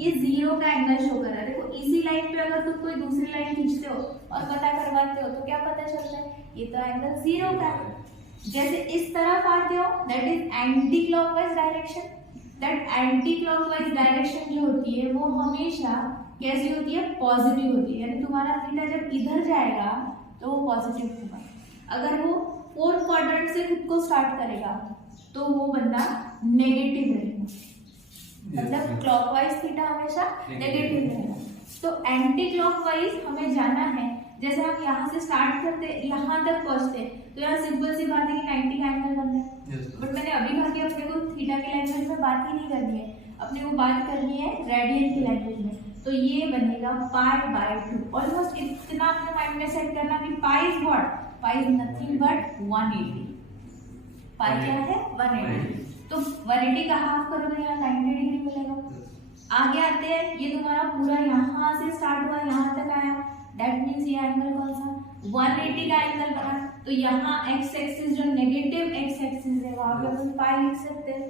ये 0 का angle show कर रहा है। देखो इसी लाइन पे अगर तुम कोई दूसरी लाइन खींचते हो और पता करवाते हो तो क्या पता चलता है, ये तो एंगल 0 का है। जैसे इस तरफ आते हो that is anti clockwise direction. That anti clockwise direction जो होती है वो हमेशा कैसी होती है, पॉजिटिव होती है। यानी तुम्हारा थीटा जब इधर जाएगा तो वो पॉजिटिव होगा। अगर वो फोर्थ क्वाड्रेंट से खुद को स्टार्ट करेगा तो वो बंदा नेगेटिव रहेगा, मतलब क्लॉकवाइज थीटा हमेशा नेगेटिव रहेगा। तो एंटी क्लॉकवाइज हमें जाना है। जैसे हम यहाँ से स्टार्ट करते यहाँ तक पहुँचते तो यहाँ सिंपल सी बात है कि 90 का एंगल बन रहा है। बट मैंने अभी कहा कि अपने को थीटा के लैंग्वेज में बात ही नहीं करनी है, अपने को बात करनी है रेडियन की लैंग्वेज में। तो ये बनेगा π/2। ऑलमोस्ट इतना अपने माइंड में सेट करना कि pi is what, pi is nothing but 180। पाई क्या है, 180। तो 180 का हाफ करोगे यहाँ 90 डिग्री मिलेगा। आगे आते हैं, ये तुम्हारा पूरा यहाँ से स्टार्ट हुआ यहाँ तक आया, दैट मींस ये एंगल कौन सा, 180 का एंगल बना। तो यहाँ एक्स एक्सिस जो नेगेटिव एक्स एक्सिस है वहां पे अपन पाई लिख सकते हैं।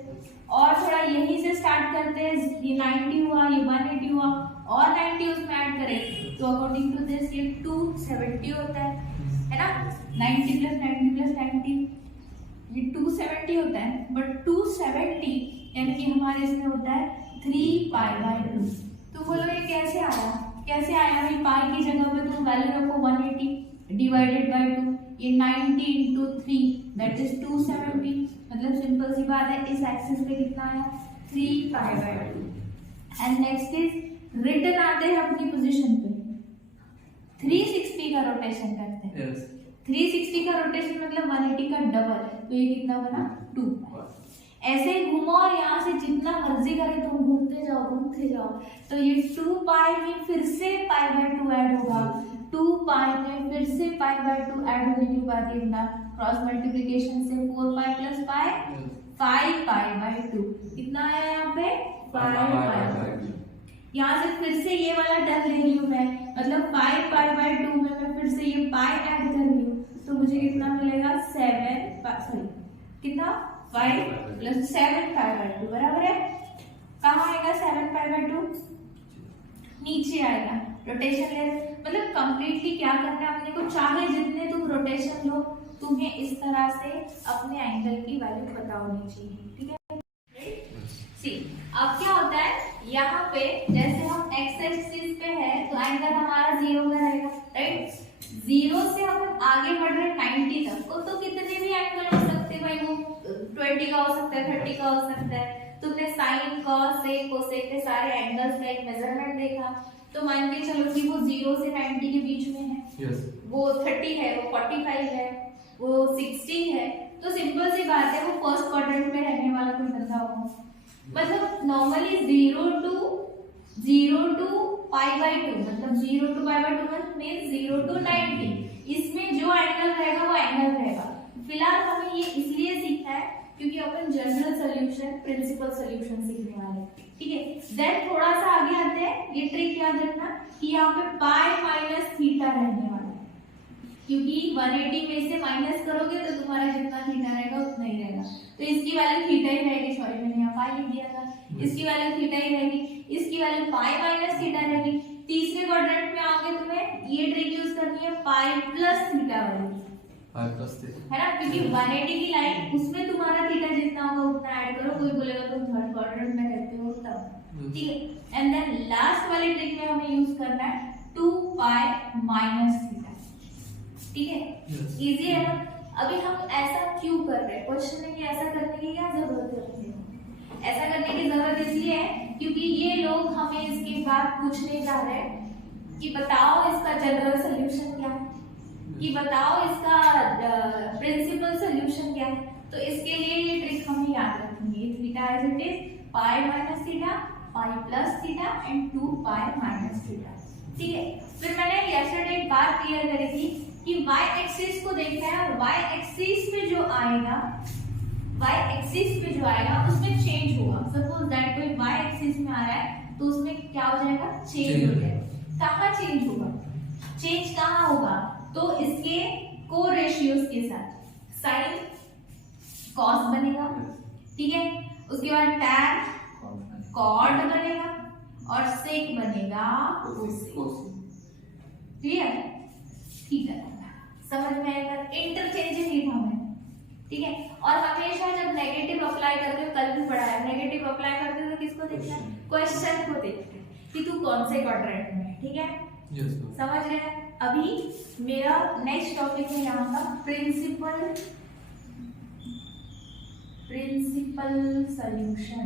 और थोड़ा यहीं से स्टार्ट करते हैं, ये 90 हुआ, ये 180 हुआ और 90 उसमें ऐड करें तो अकॉर्डिंग टू दिस ये 270 होता है ना। 90 + 90 + 90 ये 270 होता है। बट 270 यानी कि हमारे इसमें होता है 3π/2। तो बोलो ये कैसे आया, कैसे आया भाई, पाई की जगह पे तुम वैल्यू रखो 180 डिवाइडेड बाय 2, ये 90 × 3 दैट इज 270। मतलब सिंपल सी बात है, इस एक्सिस पे कितना आया 3π/2। एंड नेक्स्ट इज रिटर्न आते हैं अपनी पोजीशन पे, 360 का रोटेशन करते हैं। 360 का रोटेशन मतलब 180 का डबल, तो ये कितना बना 2। ऐसे ही घूमो और यहाँ से जितना मर्जी करे तुम घूमते जाओ। तो ये 2π में फिर से π/2 ऐड होगा, 2π में फिर से π/2 ऐड होने के बाद ये ना क्रॉस मल्टीप्लिकेशन से 4π + π 5π/2 कितना आया यहाँ पे 5π/2। यहाँ से फिर से ये वाला टर्म ले रही हूँ मैं, मतलब 5π/2 में मैं फिर से ये पाई ऐड कर रही हूँ तो मुझे कितना मिलेगा 5 + 7π/2 बराबर है। कहाँ आएगा 7π/2, नीचे आएगा। रोटेशन ले मतलब कंप्लीटली क्या करना है अपने को, चाहे जितने तुम रोटेशन लो तुम्हें इस तरह से अपने एंगल की वैल्यू पता होनी चाहिए, ठीक है। सी अब क्या होता है, यहाँ पे जैसे हम एक्स एक्सिस पे है तो एंगल हमारा 0 का रहेगा, राइट। 0 से हम आगे बढ़ रहे 90 तक, तो कितने भी एंगल हो सकते हैं भाई, वो 20 का हो सकता है, 30 का हो सकता है। तुमने साइन, कॉस, सेक, कोसेक के सारे एंगल्स का एक मेजरमेंट देखा, तो मान के चलो कि वो 0 से 90 के बीच में है, वो 30 है, वो 45 है, वो 60 है। तो सिंपल सी बात है, वो फर्स्ट क्वाड्रेंट में रहने वाला कोई बंदा होगा। मतलब नॉर्मली 0 to π/2 मतलब 0 to π/2 मींस 0 to 90, इसमें जो एंगल रहेगा वो एंगल रहेगा। फिलहाल हमें ये इसलिए सीखना है क्योंकि अपन जनरल सॉल्यूशन, प्रिंसिपल सॉल्यूशन सीखने वाले हैं, ठीक है। देन थोड़ा सा आगे आते हैं, ये ट्रिक याद रखना कि यहाँ पे पाई - थीटा रहने वाला है, क्योंकि 180 में से माइनस करोगे तो तुम्हारा जितना थीटा रहेगा उतना ही रहेगा। तो इसकी वैल्यू थीटा ही रहेगी, सॉरी मैंने यहाँ पाई लिख दिया था, इसकी वैल्यू थीटा ही रहेगी, इसकी वैल्यू पाई - थीटा रहेगी। तीसरे क्वाड्रेंट में आओगे तुम्हें ये ट्रिक यूज करनी है पाई + थीटा वाली, है ना, क्योंकि 180 की लाइन उसमें तुम्हारा थीटा जितना होगा उतना ऐड करो। कोई बोलेगा तुम थर्ड क्वाड्रेंट में रहते हो तब, ठीक है। एंड देन लास्ट वाली ट्रिक में हमें यूज करना है 2π - थीटा, ठीक है। इजी है ना। अभी हम ऐसा क्यों कर रहे हैं, क्वेश्चन है कि ऐसा करने की क्या जरूरत है। ऐसा करने की जरूरत इसलिए है क्योंकि ये लोग हमें इसके बाद पूछने जा रहे हैं कि बताओ इसका जनरल सोल्यूशन क्या है, कि बताओ इसका प्रिंसिपल सोल्यूशन क्या है। तो इसके लिए ये ट्रिक हमें याद रखनी है, theta as it is pi - theta, pi + theta and 2π - theta, ठीक है। फिर मैंने यस्टरडे एक बात क्लियर करी थी कि y एक्सिस को देखना है और y एक्सिस पे जो आएगा, y एक्सिस पे जो आएगा उसमें चेंज होगा। सपोज दैट कोई y एक्सिस में आ रहा है तो उसमें क्या हो जाएगा, चेंज हो जाएगा। कहाँ चेंज होगा, चेंज कहाँ होगा, तो इसके को रेशियोज के साथ साइन कॉस बनेगा, ठीक है। उसके बाद टैन कॉट बनेगा और क्लियर? ठीक है, समझ में आएगा? इंटरचेंजिंग लिखा मैंने, ठीक है। और हमेशा जब नेगेटिव अप्लाई करते हो, कल भी पढ़ा है, नेगेटिव अप्लाई करते हो तो किसको देखना है? क्वेश्चन को देखते हैं कि तू कौन से क्वाड्रेंट में है, ठीक है? समझ रहे हैं? अभी मेरा नेक्स्ट टॉपिक है यहाँ का प्रिंसिपल सॉल्यूशन,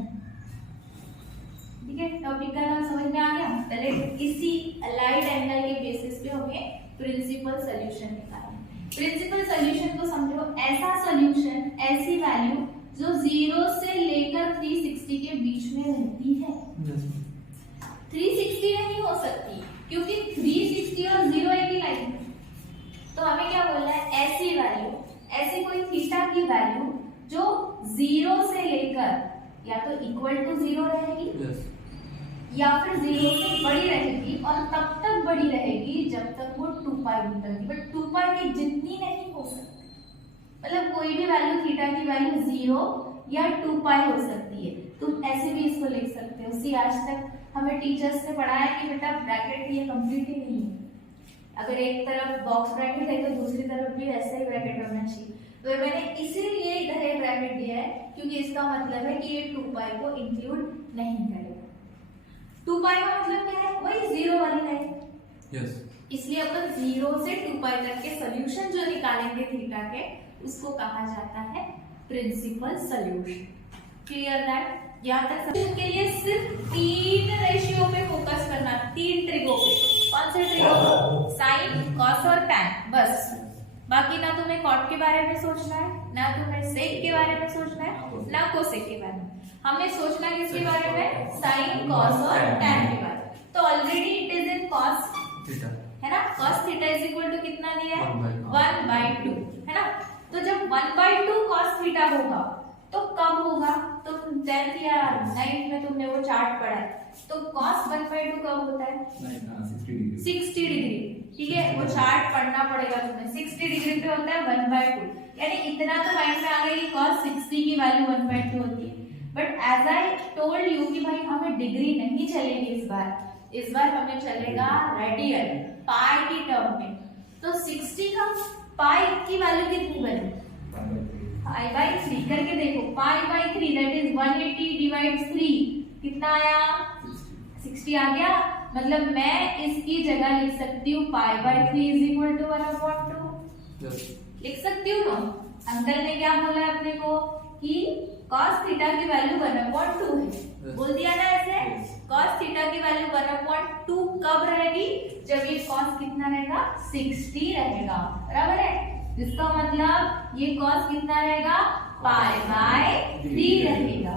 ठीक है। टॉपिक का नाम समझ में आ गया? पहले इसी अलाइड एंगल के बेसिस पे हमें प्रिंसिपल सॉल्यूशन निकालना है। प्रिंसिपल सॉल्यूशन को समझो ऐसा सॉल्यूशन, ऐसी वैल्यू जो 0 से लेकर 360 के बीच में रहती है। 360 नहीं हो सकती क्योंकि 360 और 0 एक ही लाइन में। तो हमें क्या बोलना है? ऐसी वैल्यू, ऐसी कोई थीटा की वैल्यू जो 0 से लेकर या तो इक्वल टू 0 रहेगी या फिर 0 से बड़ी रहेगी, और तब तक बड़ी रहेगी जब तक वो 2 पाई निकलती। बट 2 पाई की जितनी नहीं हो सकती, मतलब कोई भी वैल्यू थीटा की वैल्यू 0 या 2 पाई हो सकती है। तुम ऐसे भी इसको लिख सकते हो। सी आज तक हमें टीचर्स ने पढ़ाया कि बेटा ब्रैकेट ये कंप्लीट ही नहीं है, अगर एक तरफ बॉक्स ब्रैकेट है तो दूसरी तरफ भी ऐसा ही ब्रैकेट होना चाहिए। तो मैंने इसीलिए इधर एक ब्रैकेट दिया है क्योंकि इसका मतलब है कि ये 2 पाई को इंक्लूड नहीं करेगा। 2 पाई का मतलब क्या है? वही 0 वाली लाइन। इसलिए अपन 0 से 2 पाई तक के सॉल्यूशन जो निकालेंगे थीटा के, उसको कहा जाता है प्रिंसिपल सॉल्यूशन। Clear that? यहाँ तक के लिए सिर्फ 3 रेशियो पे फोकस करना, 3 ट्रिगो पे। कौन से ट्रिगो? साइन, कॉस और टैन, बस। बाकी ना तुम्हें कॉट के बारे में सोचना है, ना तुम्हें सेक के बारे में सोचना है, ना कोसेक के बारे में। हमें सोचना है किसके बारे में? साइन, कॉस और टैन के बारे में। तो already it is in cos theta, है ना? Cos theta is equal to कितना दिया है? 1/2, है ना? तो जब 1/2 कॉस थीटा होगा तो कब होगा? तुम 10th या 9th में तुमने वो चार्ट पढ़ा है। तो cos 1/2 कब होता है? 60 डिग्री, ठीक है। वो चार्ट पढ़ना पड़ेगा तुम्हें। 60 डिग्री पे होता है 1/2, यानी इतना तो माइंड में आ गया कि cos 60 की वैल्यू 1/2 होती है। But as I told you कि भाई हमें डिग्री नहीं चलेगी इस बार हमें चलेगा रेडियन, पाई की टर्म में। तो 60 का पाई की वैल्यू कितनी बनी? पाई/3 करके देखो। पाई/3 दैट इज 180 डिवाइड 3, कितना आया? 60 आ गया। मतलब मैं इसकी जगह लिख सकती हूँ पाई/3 इज इक्वल टू 1/2। लिख सकती हूँ ना? अंकल ने क्या बोला अपने को कि cos थीटा की वैल्यू 1/2 है। बोल दिया ना ऐसे? cos थीटा की वैल्यू 1/2 कब रहेगी? जब ये cos कितना रहेगा? 60 रहेगा, बराबर है? जिसका मतलब ये cos कितना रहेगा? पाई/3 रहेगा,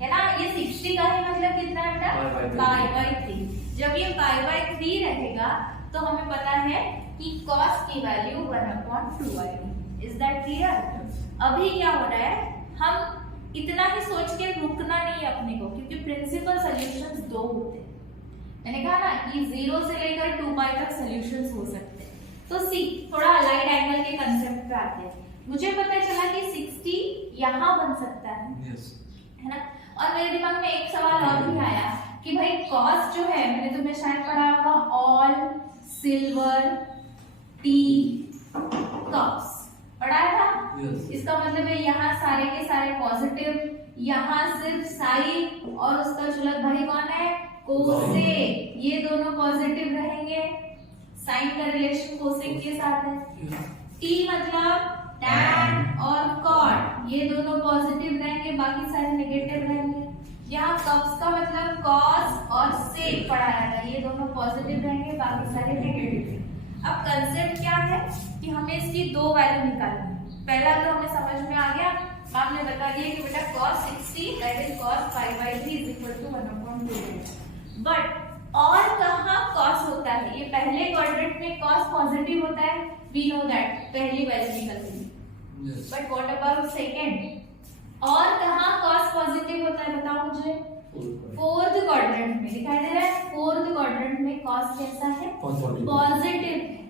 है ना? ये 60 का ही मतलब कितना है बेटा? पाई/3। जब ये पाई/3 रहेगा तो हमें पता है कि cos की वैल्यू 1/2 आएगी। Is that clear? अभी क्या हो रहा है, हम इतना ही सोच के रुकना नहीं है अपने को, क्योंकि प्रिंसिपल सॉल्यूशंस 2 होते हैं। मैंने कहा ना कि 0 से लेकर 2 पाई तक सॉल्यूशंस हो सकते हैं। तो सी थोड़ा अलाइड एंगल के कंसेप्ट पे आते हैं। मुझे पता चला कि 60 यहाँ बन सकता है, है ना? और मेरे दिमाग में एक सवाल और भी आया कि भाई कॉस जो है, मैंने तुम्हें शायद पढ़ा होगा ऑल सिल्वर टी कप्स, पढ़ाया था? इसका मतलब है यहाँ सारे के सारे पॉजिटिव, यहाँ सिर्फ साइन और उसका चुलत भाई कौन है? कोसेक। ये दोनों पॉजिटिव रहेंगे, साइन का रिलेशन कोसेक के साथ है। टी मतलब टैन और कॉट, ये दोनों पॉजिटिव रहेंगे, बाकी सारे नेगेटिव रहेंगे। यहाँ कप्स का मतलब कॉस और सेक पढ़ाया था, ये दोनों पॉजिटिव रहेंगे, बाकी सारे नेगेटिव। अब कंसेप्ट क्या है कि हमें इसकी 2 वैल्यू निकालनी है। पहला तो हमें समझ में आ गया, मैम ने बता दिया कि बेटा cos 60 दैट इज cos पाई/3 इज इक्वल टू 1/2। बट और कहाँ cos होता है? ये पहले क्वाड्रेंट में cos पॉजिटिव होता है, वी नो दैट, पहली वैल्यू निकलती है। But what about second? और कहाँ cos पॉजिटिव होता है बताओ मुझे? 4th क्वाड्रेंट में दिखाई दे रहा है। 4th क्वाड्रेंट में cos कैसा है? पॉजिटिव है।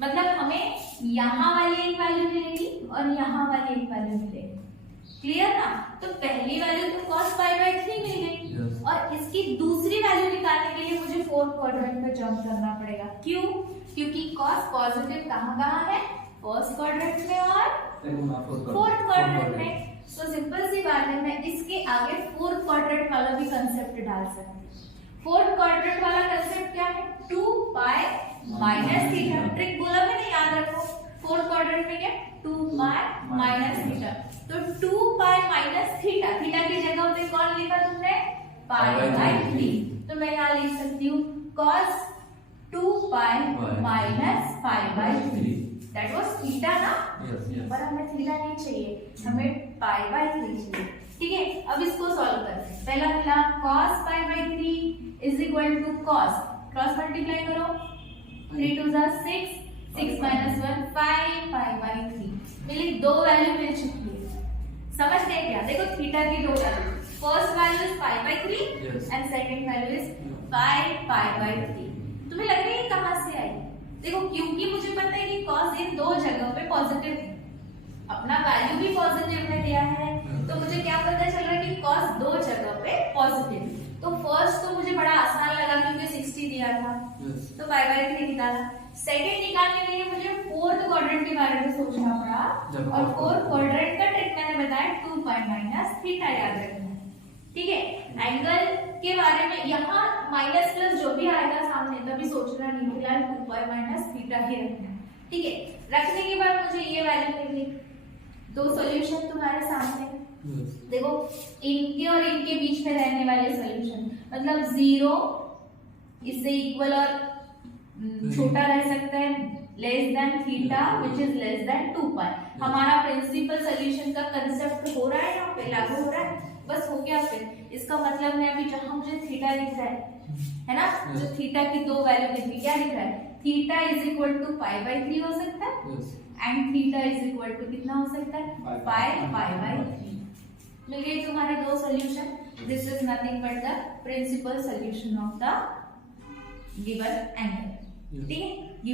मतलब हमें यहाँ वाली एक वैल्यू मिलेगी और यहाँ वाली एक वैल्यू मिलेगी। क्लियर ना? तो पहली वैल्यू तो cos पाई/3 मिल गई, और इसकी दूसरी वैल्यू निकालने के लिए मुझे फोर्थ क्वाड्रेंट में जंप करना पड़ेगा। क्यों? क्योंकि कॉस पॉजिटिव कहाँ कहाँ है? फर्स्ट क्वाड्रेंट में और फोर्थ क्वाड्रेंट में। तो सिंपल सी बात है, मैं इसके आगे फोर्थ क्वाड्रेंट वाला भी कंसेप्ट डाल सकती हूँ। फोर्थ क्वाड्रेंट वाला कंसेप्ट क्या है? 2 पाई माइनस थीटा। ट्रिक बोला मैंने, याद रखो। फोर्थ क्वाड्रेंट में क्या? 2 पाई माइनस थीटा। तो 2 पाई माइनस थीटा, थीटा की जगह पे कौन लिखा तुमने? पाई बाय 3। तो मैं यहाँ लिख सकती हूँ cos 2 pi minus pi by 3। That was theta ना? पर हमें थीटा नहीं चाहिए, हमें पाई बाय 3 चाहिए। ठीक है, अब इसको सॉल्व करते हैं। पहला मिला cos pi by 3 is equal to cos, cross multiply करो, 3 2 6, 6 minus 1 5 पाई बाय 3 मिली। दो वैल्यू मिल चुकी है, समझ गए क्या? देखो थीटा की दो value, first value is pi by 3 and second value is 5 pi by 3। तुम्हें लग रही है कहां से आई? देखो क्योंकि मुझे पता है कि cos इन दो जगह पे पॉजिटिव है, अपना वैल्यू भी पॉजिटिव में दिया है, तो मुझे क्या पता चल रहा है कि cos दो जगह पे पॉजिटिव। तो फर्स्ट तो मुझे बड़ा आसान लगा क्योंकि 60 दिया था, तो पाई बाय 3 निकाला। सेकंड निकालने के लिए मुझे फोर्थ क्वाड्रेंट के बारे में सोचना पड़ा, और फोर्थ क्वाड्रेंट का ट्रिक मैंने बताया 2 पाई माइनस थीटा, याद रखना। ठीक है, एंगल के बारे में यहाँ माइनस प्लस जो भी आएगा सामने तभी सोचना नहीं, फिलहाल 2 पाई माइनस थीटा ही रखना। ठीक है, रखने के बाद मुझे ये वैल्यू मिली। दो सॉल्यूशन तुम्हारे सामने, देखो इनके और इनके बीच में रहने वाले सॉल्यूशन, मतलब 0 इससे इक्वल और छोटा रह सकता है, less than theta which is less than 2 पाई। हमारा प्रिंसिपल सॉल्यूशन का कंसेप्ट हो रहा है, यहाँ पे लागू हो रहा है, बस हो गया। फिर इसका मतलब मैं अभी जहां मुझे थीटा लिख रहा है ना, जो थीटा की दो वैल्यू लिखी, क्या लिख रहा है? Theta is equal to pi by 3 हो सकता है, and theta is equal to कितना हो सकता है? पाई बाय 3। मिल गए तुम्हारे दो solution. This is nothing but the principal solution of the given angle. ठीक है।